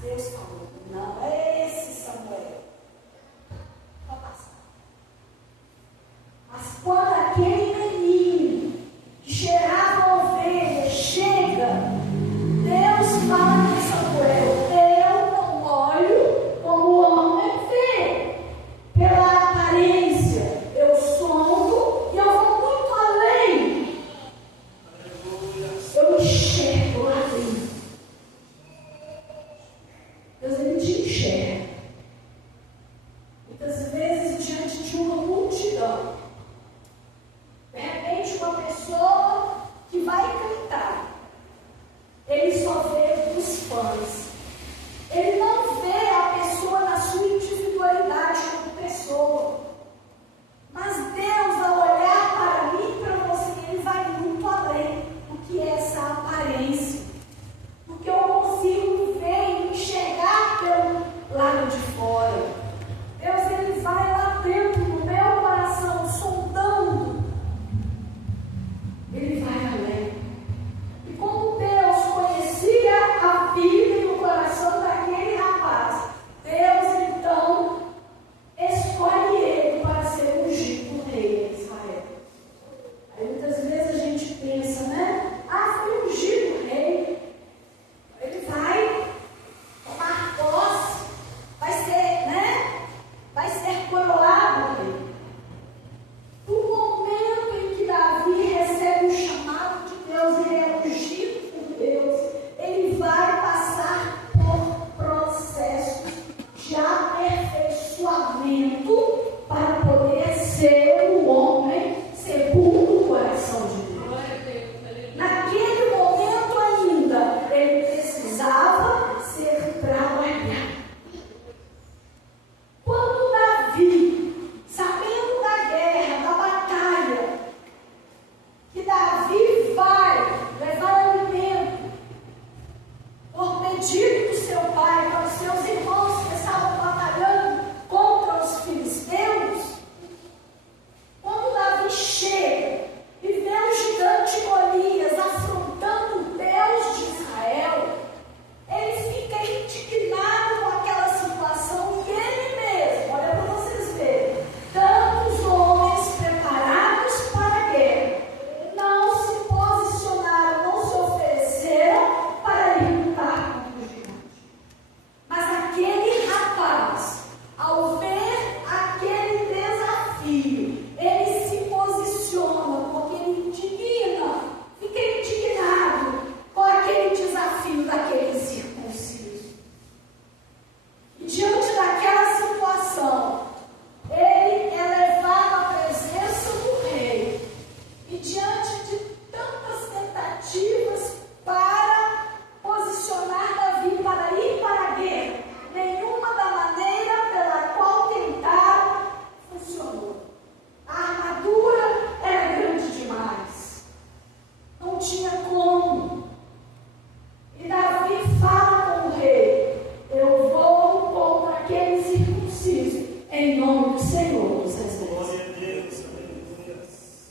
Deus falou, não é esse Samuel. Pode passar. Mas quando aquele menino que cheirava ovelha chega, Deus fala com Samuel, eu não olho como o homem vê. Pela aparência, eu sondo e eu vou muito além. Eu enxergo lá dentro. Deus, ele te enxerga. Muitas vezes, diante de uma multidão, de repente, uma pessoa que vai cantar, ele só vê os fãs. Ele não vê a pessoa na sua individualidade como pessoa. Mas Deus, ao olhar para mim e para você, ele vai muito além do que é essa aparência. Porque eu consigo ver e enxergar pelo lado de fora. Deus, ele vai lá dentro do meu coração, sondando. Ele vai além. E como Deus conhecia a vida e o coração daquele rapaz, Deus então escolhe ele para ser ungido rei de Israel. Aí muitas vezes a gente pensa, né? Ah, foi ungido rei. Ele vai tomar posse, vai ser, né? Vai ser coroado rei. No momento em que Davi recebe o chamado de Deus, ele é ungido por Deus, ele vai passar por processos de aperfeiçoamento para poder ser um homem segundo o coração de Deus. Naquele momento ainda, ele precisava ser trabalhado. Quando Davi, sabendo da guerra, da batalha, que Davi vai levar alimento por pedido do seu pai para os seus irmãos que estavam batalhando contra os filisteus, quando Davi chega e vê o gigante Golias afrontando o Deus de Israel, ele fica indignado com aquela situação e ele mesmo, olha para vocês verem, tantos homens preparados para a guerra, não se posicionaram, não se ofereceram para ir lutar contra o gigante. Mas aquele rapaz, ao ver aquele desafio, ele se posiciona, porque ele indigna, fica indignado com aquele desafio daquele circunciso. E diante daquela situação, ele é levado à presença do rei. E diante de tantas tentativas para posicionar Davi para ir para a guerra, nenhuma da maneira pela qual tentaram funcionou. A armadura era grande demais. Não tinha como. E Davi fala com o rei: eu vou contra aquele circunciso, em nome do Senhor dos Exércitos. Glória a Deus, aleluia.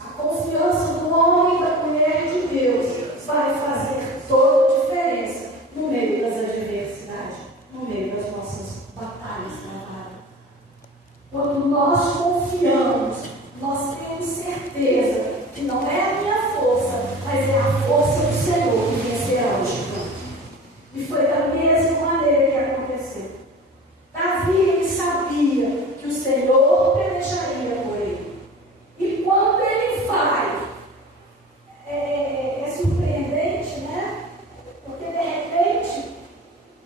A confiança do homem e da mulher de Deus vai fazer toda a diferença no meio das adversidades, no meio das nossas batalhas travadas. Quando nós confiamos, nós temos certeza que não é a minha força, mas é a força do Senhor que vencerá o gigante. E foi da mesma maneira que aconteceu. Davi, ele sabia que o Senhor pelejaria por ele. E quando ele vai, é surpreendente, né? Porque de repente,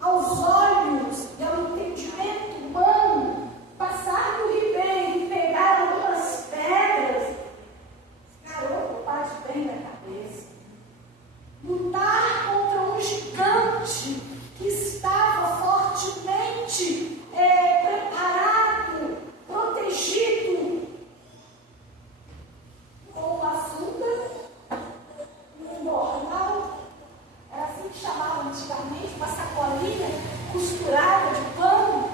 aos olhos e ao entendimento humano, passar no ribeiro e pegar algumas pedras, garoto, bate bem na cabeça. Lutar contra um gigante que estava fortemente preparado, protegido, com uma funda, um mornal, era assim que chamavam antigamente, uma sacolinha costurada de pano,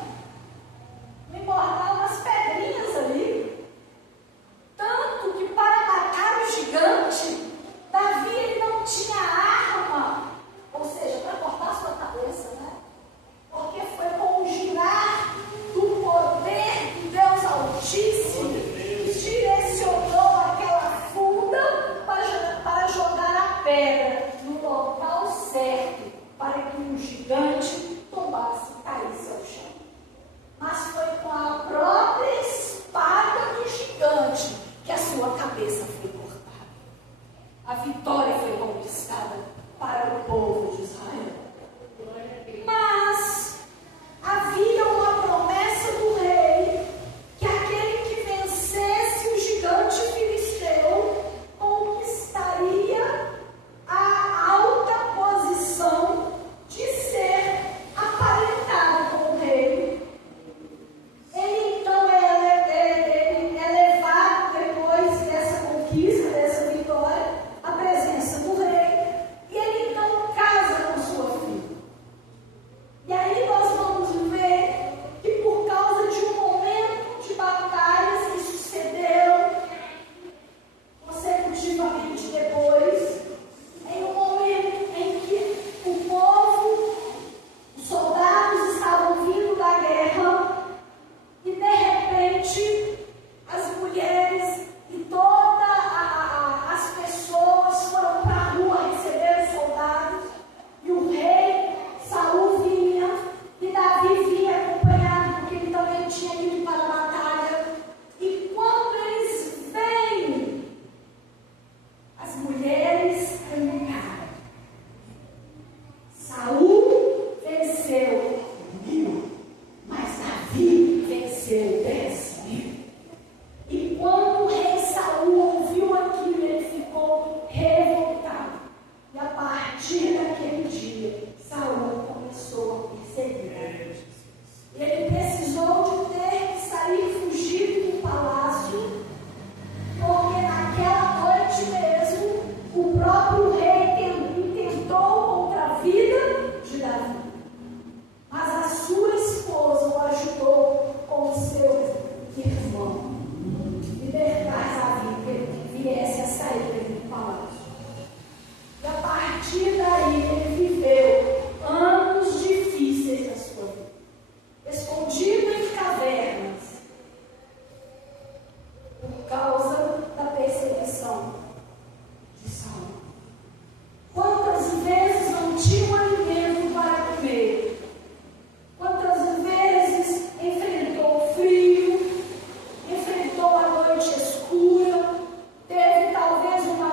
um mornal, umas pedrinhas ali. Tanto que para matar o gigante, Davi ele não tinha arma, ou seja, para cortar sua cabeça, né? ajudou com o seu irmão. Libertar Davi, que viesse a sair do palácio. E a partir daí ele viveu anos difíceis da sua vida, escondido em cavernas, por causa da perseguição de Saul. Quantas vezes não tinha um alimento para comer? Quantas vezes enfrentou o frio, enfrentou a noite escura, teve talvez uma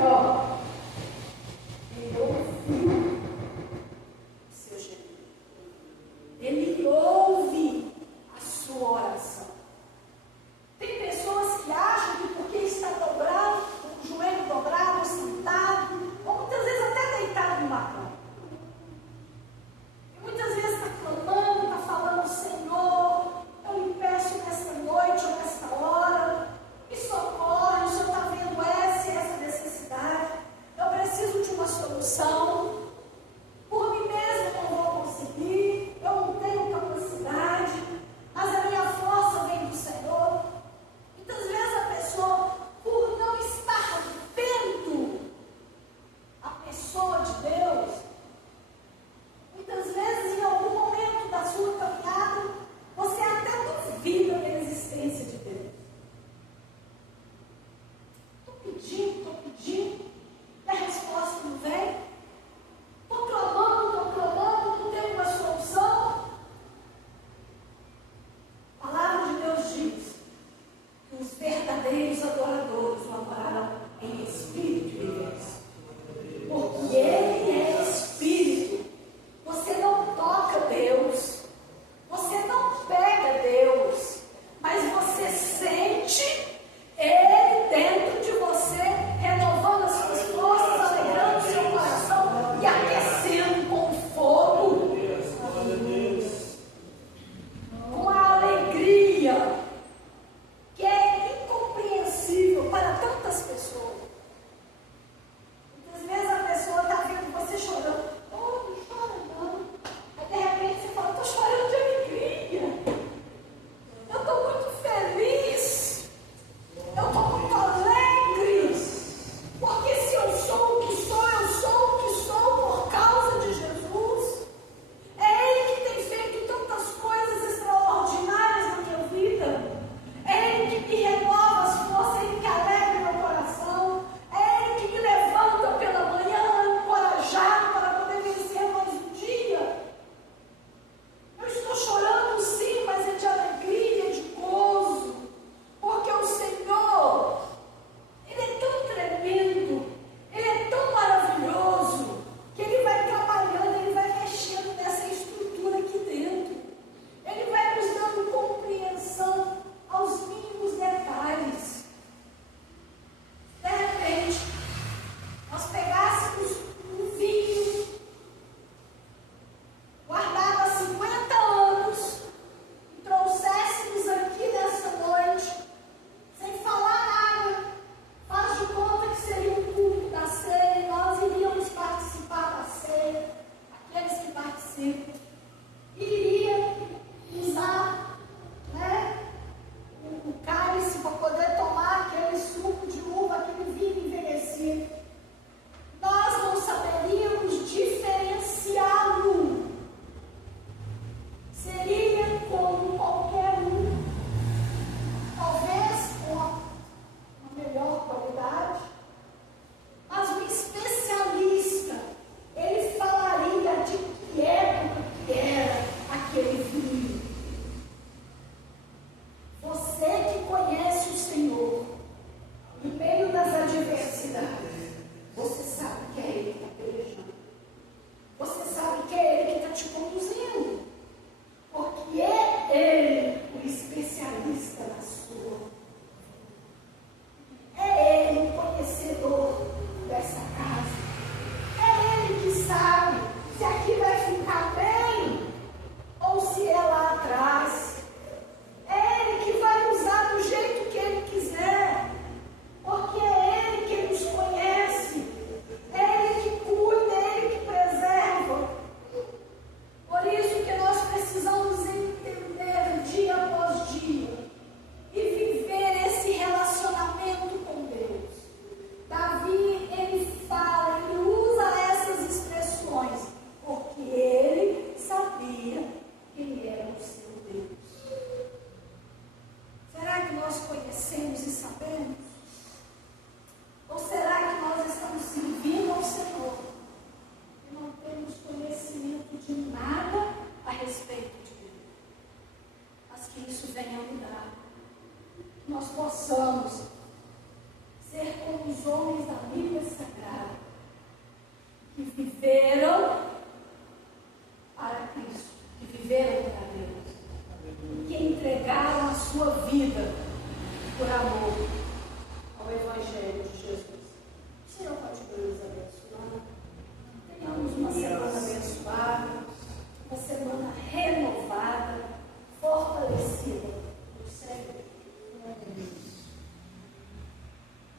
Ó, ele ouviu o seu gemido. Ele ouve a sua oração. Tem pessoas que acham que porque está dobrado, com o joelho dobrado, sentado, ou muitas vezes até deitado numa cama. E muitas vezes está clamando, está falando, Senhor, eu lhe peço nesta noite ou nesta hora, me socorre, o Senhor está vendo essa e essa necessidade, eu preciso de uma solução, por mim mesmo não vou conseguir, eu não tenho capacidade, mas a minha força vem do Senhor. Muitas vezes a pessoa, por não estar vendo a pessoa de Deus, muitas vezes em algum momento da sua caminhada, você até duvida da existência de Deus. Estou pedindo, e a resposta não vem. Estou clamando, não tem uma solução. A palavra de Deus diz que os verdadeiros adoradores o adorarão em espírito e verdade. Porque Ele é espírito. Você não toca Deus, você não pega Deus, mas você sente Ele dentro de você, renovando as suas forças, alegrando o seu coração e aquecendo com fogo, com a alegria que é incompreensível para tantas pessoas. Muitas vezes a pessoa está vendo você chorando. Oh, não chora não. Aí de repente você fala, estou chorando de alegria. Eu estou muito feliz. Eu estou muito alegre. Porque se eu sou o que sou, eu sou o que sou por causa de Jesus. É Ele que tem feito tantas coisas extraordinárias na minha vida. É Ele que me renova as forças, Ele que alegra meu os homens da Bíblia Sagrada que viveram para Cristo, que viveram para Deus, que entregaram a sua vida por amor